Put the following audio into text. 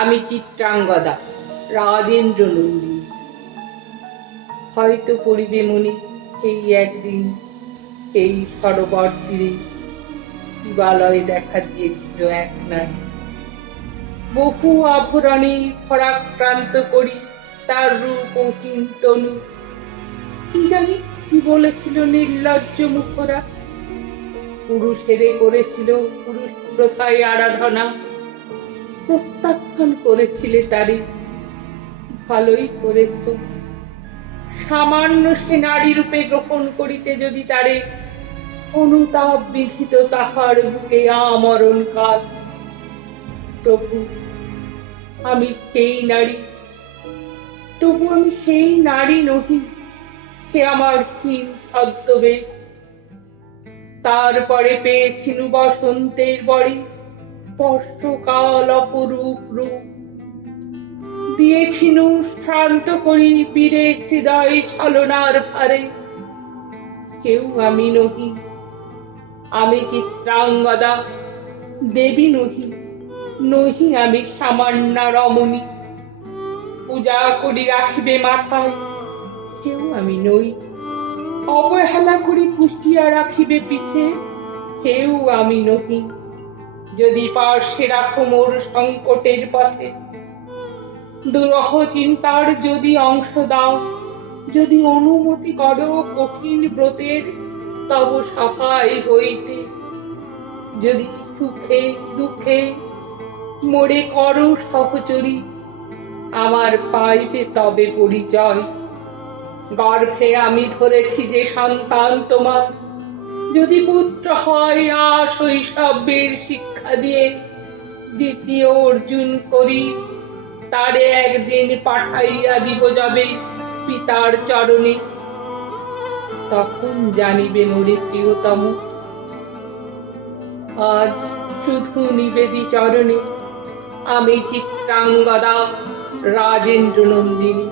আমি চিত্রাঙ্গদা, রাজেন্দ্র নন্দিনী। হয়তো পড়িবে মনে সেই একদিন, সেই সরোবর তীরে হিমালয়ে দেখা দিয়েছিল এক নারী। বহু আভরণে ফরাক্রান্ত করি তার রূপহীন তনু। কি জানি কি বলেছিল নির্লজ্জ মুখরা, পুরুষেরে করেছিল পুরুষ প্রথায় আরাধনা। প্রত্যাখ্যান করেছিলে তারে, ভালোই করেছ। সামান্য সে নারী রূপে গ্রহণ করিতে যদি তারে, অনুতাপ বিধিত তাহার বুকে আমরণ কাল। প্রভু, আমি সেই নারী, তবু আমি সেই নারী নহি। সে আমার হীন ছদ্মবেশ। তারপরে পেয়েছিনু বসন্তের বরে স্পর্শকাল অপরূপ রূপ। দিয়েছিনু শ্রান্ত করি বীরের হৃদয় ছলনার ভারে। কেউ আমি নহি, আমি চিত্রাঙ্গদা, দেবী নহি, নহি আমি সামান্যা রমণী। পূজা করি রাখিবে মাথায়, কেউ আমি নই। অবহেলা করি পুষিয়া রাখিবে পিছে, কেউ আমি নহি। যদি পার্শ্বে রাখো মোর সংকটের পথে, দুরহ চিন্তার যদি অংশ দাও, যদি অনুমতি করো কঠিন ব্রতের তব সহায় হইতে, যদি সুখে দুঃখে মোরে করো সহচরী, আমার পাইবে তবে পরিচয়। গর্ভে আমি ধরেছি যে সন্তান তোমার, যদি পুত্র হয় শৈশবের শিক্ষা দিয়ে দ্বিতীয় অর্জুন করি, তারে একদিন পাঠাইয়া দিব যাবে পিতার চরণে। তখন জানিবে মোরে প্রিয়তম, আজ শুধু নিবেদি চরণে আমি চিত্রাঙ্গদা, রাজেন্দ্র নন্দিনী।